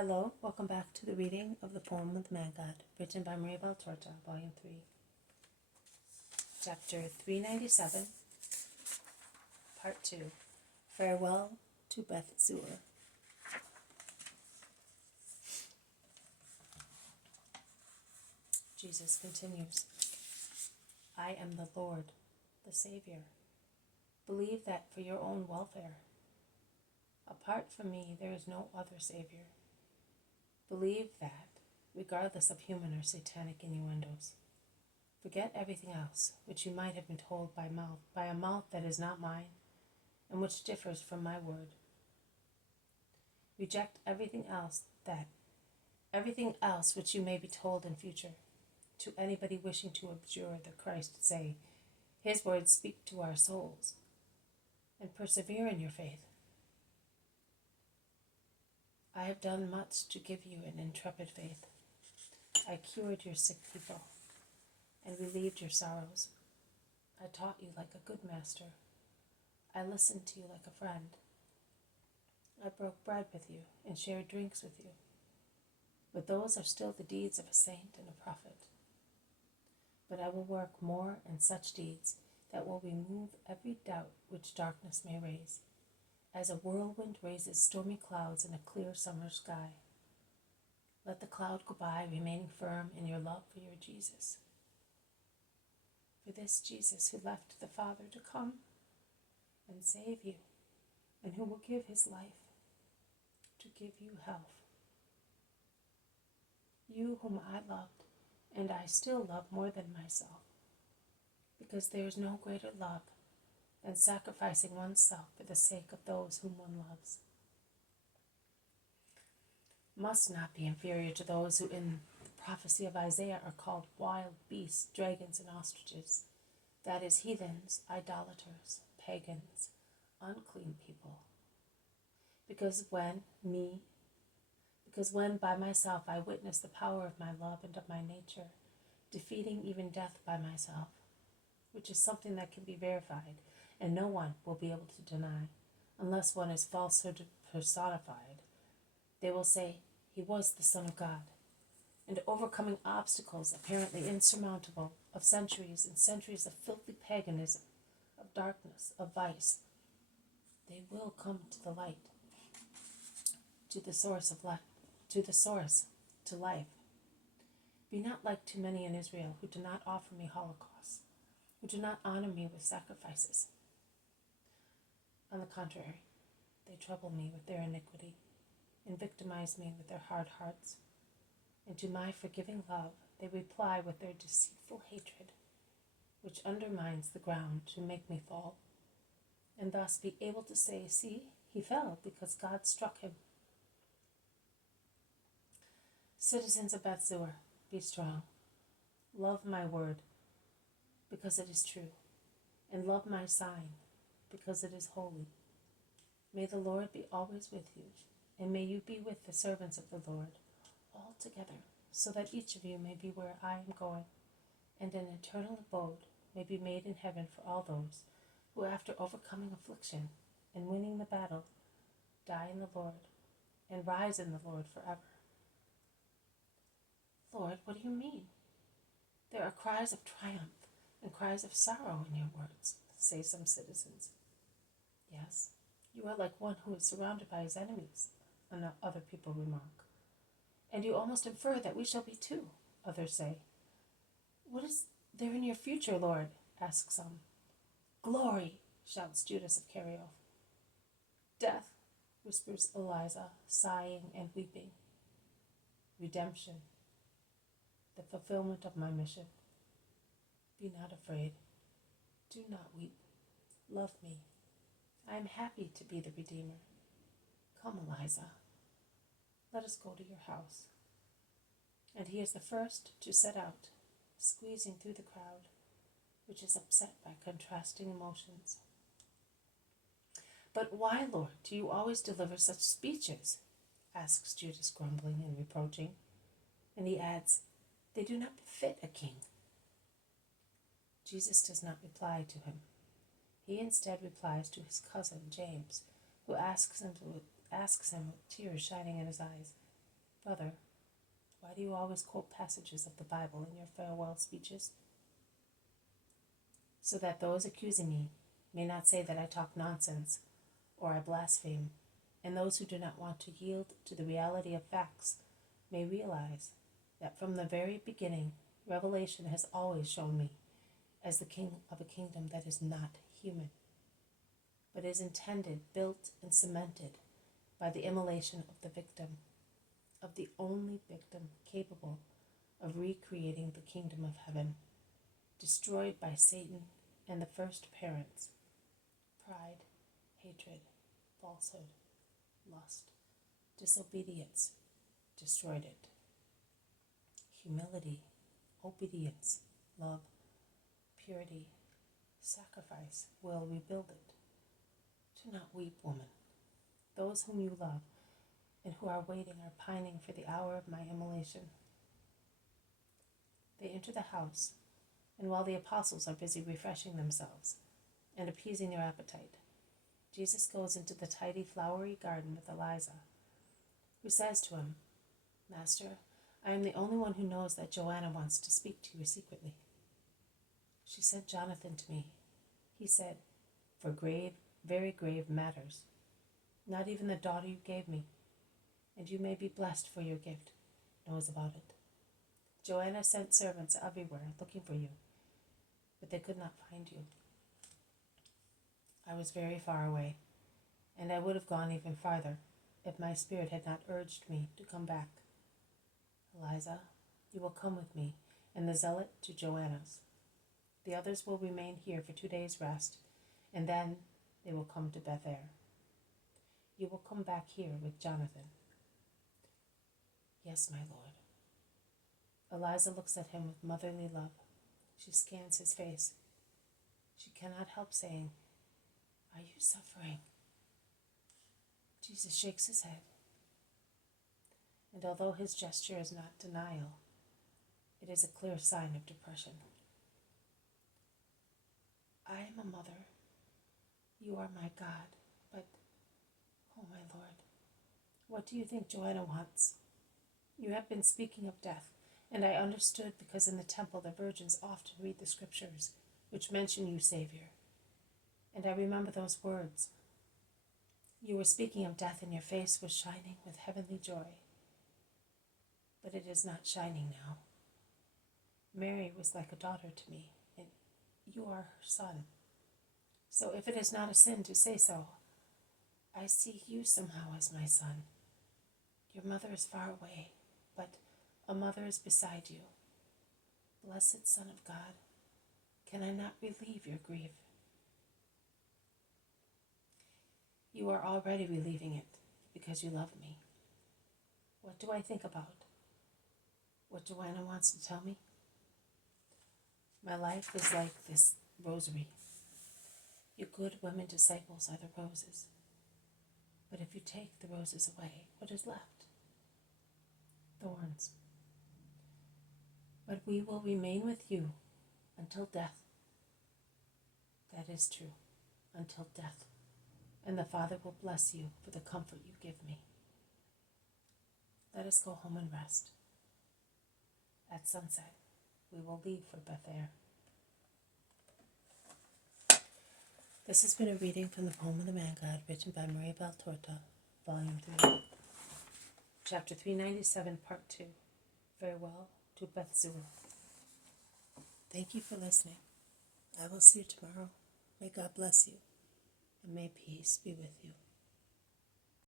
Hello, welcome back to the reading of the poem of the Man God, written by Maria Valtorta, Volume 3, Chapter 397, Part 2, Farewell to Bethzur. Jesus continues, I am the Lord, the Savior. Believe that for your own welfare. Apart from me, there is no other Savior. Believe that, regardless of human or satanic innuendos. Forget everything else, which you might have been told by a mouth that is not mine, and which differs from my word. Reject everything else which you may be told in future. To anybody wishing to abjure the Christ, say, His words speak to our souls, and persevere in your faith. I have done much to give you an intrepid faith. I cured your sick people and relieved your sorrows. I taught you like a good master. I listened to you like a friend. I broke bread with you and shared drinks with you. But those are still the deeds of a saint and a prophet. But I will work more and such deeds that will remove every doubt which darkness may raise, as a whirlwind raises stormy clouds in a clear summer sky. Let the cloud go by, remaining firm in your love for your Jesus. For this Jesus who left the Father to come and save you, and who will give his life to give you health. You whom I loved, and I still love more than myself, because there is no greater love than sacrificing oneself for the sake of those whom one loves. Must not be inferior to those who in the prophecy of Isaiah are called wild beasts, dragons, and ostriches, that is, heathens, idolaters, pagans, unclean people. Because when by myself I witness the power of my love and of my nature, defeating even death by myself, which is something that can be verified, and no one will be able to deny, unless one is falsehood personified. They will say, he was the Son of God, and overcoming obstacles apparently insurmountable of centuries and centuries of filthy paganism, of darkness, of vice, they will come to the light, to the source of life, to life. Be not like too many in Israel who do not offer me holocausts, who do not honor me with sacrifices. On the contrary, they trouble me with their iniquity, and victimize me with their hard hearts. And to my forgiving love they reply with their deceitful hatred, which undermines the ground to make me fall, and thus be able to say, see, he fell because God struck him. Citizens of Bethzur, be strong. Love my word, because it is true, and love my sign, because it is holy. May the Lord be always with you, and may you be with the servants of the Lord all together, so that each of you may be where I am going, and an eternal abode may be made in heaven for all those who, after overcoming affliction and winning the battle, die in the Lord and rise in the Lord forever. Lord, what do you mean? There are cries of triumph and cries of sorrow in your words, say some citizens. Yes, you are like one who is surrounded by his enemies, other people remark. And you almost infer that we shall be too, others say. What is there in your future, Lord? Ask some. Glory, shouts Judas of Carioth. Death, whispers Eliza, sighing and weeping. Redemption, the fulfillment of my mission. Be not afraid. Do not weep. Love me. I am happy to be the Redeemer. Come, Eliza. Let us go to your house. And he is the first to set out, squeezing through the crowd, which is upset by contrasting emotions. But why, Lord, do you always deliver such speeches? Asks Judas, grumbling and reproaching. And he adds, they do not befit a king. Jesus does not reply to him. He instead replies to his cousin James, who asks him with tears shining in his eyes, Brother, why do you always quote passages of the Bible in your farewell speeches? So that those accusing me may not say that I talk nonsense or I blaspheme, and those who do not want to yield to the reality of facts may realize that from the very beginning, Revelation has always shown me as the king of a kingdom that is not human, but is intended, built, and cemented by the immolation of the victim, of the only victim capable of recreating the kingdom of heaven, destroyed by Satan and the first parents: pride, hatred, falsehood, lust, disobedience, destroyed it. Humility, obedience, love, purity, sacrifice will rebuild it. Do not weep, woman. Those whom you love and who are waiting are pining for the hour of my immolation. They enter the house, and while the apostles are busy refreshing themselves and appeasing their appetite, Jesus goes into the tidy, flowery garden with Eliza, who says to him, Master, I am the only one who knows that Joanna wants to speak to you secretly. She sent Jonathan to me. He said, for grave, very grave matters. Not even the daughter you gave me, and you may be blessed for your gift, knows about it. Joanna sent servants everywhere looking for you, but they could not find you. I was very far away, and I would have gone even farther if my spirit had not urged me to come back. Eliza, you will come with me, and the zealot to Joanna's. The others will remain here for 2 days' rest, and then they will come to Bethzur. You will come back here with Jonathan. Yes, my lord. Eliza looks at him with motherly love. She scans his face. She cannot help saying, Are you suffering? Jesus shakes his head. And although his gesture is not denial, it is a clear sign of depression. I am a mother. You are my God, but, oh my Lord, what do you think Joanna wants? You have been speaking of death, and I understood because in the temple the virgins often read the scriptures, which mention you, Savior. And I remember those words. You were speaking of death, and your face was shining with heavenly joy. But it is not shining now. Mary was like a daughter to me, and you are her son. So if it is not a sin to say so, I see you somehow as my son. Your mother is far away, but a mother is beside you. Blessed Son of God, can I not relieve your grief? You are already relieving it because you love me. What do I think about? What Joanna wants to tell me? My life is like this rosary. Your good women disciples are the roses. But if you take the roses away, what is left? Thorns. But we will remain with you until death. That is true, until death. And the Father will bless you for the comfort you give me. Let us go home and rest. At sunset, we will leave for Bethzur. This has been a reading from the poem of the Man God, written by Maria Valtorta, Volume 3, Chapter 397, Part 2, Farewell to Bethzur. Thank you for listening. I will see you tomorrow. May God bless you, and may peace be with you.